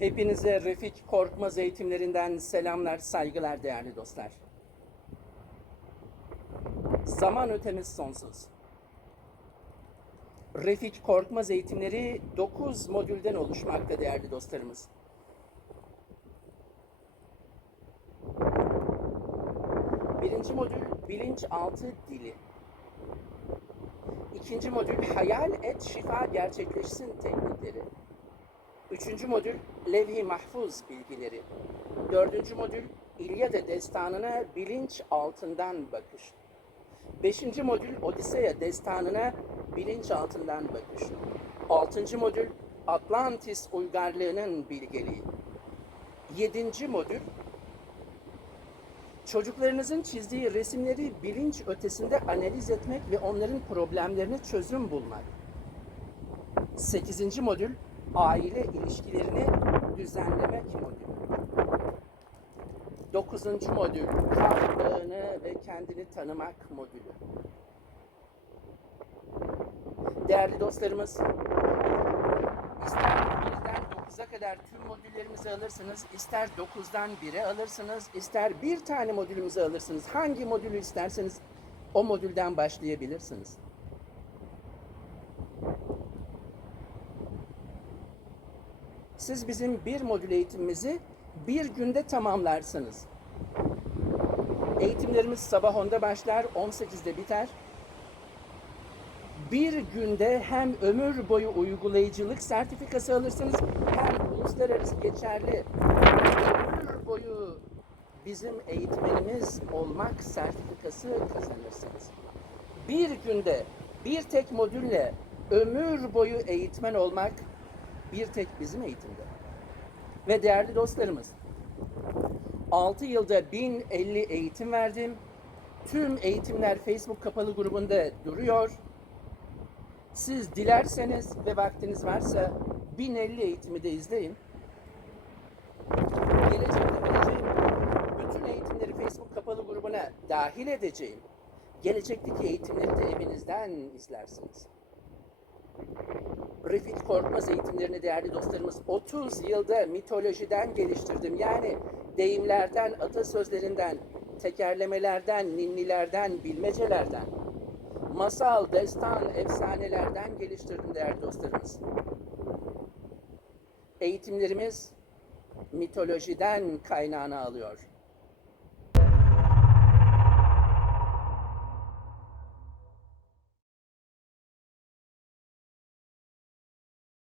Hepinize Refik Korkmaz eğitimlerinden selamlar, saygılar değerli dostlar. Zaman ötemiz sonsuz. Refik Korkmaz eğitimleri 9 modülden oluşmakta değerli dostlarımız. Birinci modül bilinçaltı dili. İkinci modül hayal et şifa gerçekleşsin teknikleri. Üçüncü modül levh-i mahfuz bilgileri. Dördüncü modül İlyade destanına bilinç altından bakış. Beşinci modül Odiseya destanına bilinç altından bakış. Altıncı modül Atlantis uygarlığının bilgeliği. Yedinci modül Çocuklarınızın çizdiği resimleri bilinç ötesinde analiz etmek ve onların problemlerine çözüm bulmak. 8. modül aile ilişkilerini düzenlemek modülü. 9. modül kalp bağını ve kendini tanımak modülü. Değerli dostlarımız, ister 1'den 9'a kadar tüm modüllerimizi alırsınız, ister 9'dan 1'e alırsınız, ister bir tane modülümüzü alırsınız. Hangi modülü isterseniz o modülden başlayabilirsiniz. Siz bizim bir modül eğitimimizi bir günde tamamlarsınız. Eğitimlerimiz sabah 10'da başlar, 18'de biter. Bir günde hem ömür boyu uygulayıcılık sertifikası alırsınız hem uluslararası geçerli ömür boyu bizim eğitmenimiz olmak sertifikası kazanırsınız. Bir günde bir tek modülle ömür boyu eğitmen olmak bir tek bizim eğitimde. Ve değerli dostlarımız, 6 yılda 1050 eğitim verdim. Tüm eğitimler Facebook kapalı grubunda duruyor. Siz dilerseniz ve vaktiniz varsa 1050 eğitimi de izleyin. Gelecekte vereceğim bütün eğitimleri Facebook kapalı grubuna dahil edeceğim. Gelecekteki eğitimleri de evinizden izlersiniz. Refik Korkmaz eğitimlerini değerli dostlarımız 30 yılda mitolojiden geliştirdim. Yani deyimlerden, atasözlerinden, tekerlemelerden, ninnilerden, bilmecelerden, masal, destan, efsanelerden geliştirdim değerli dostlarımız. Eğitimlerimiz mitolojiden kaynağını alıyor.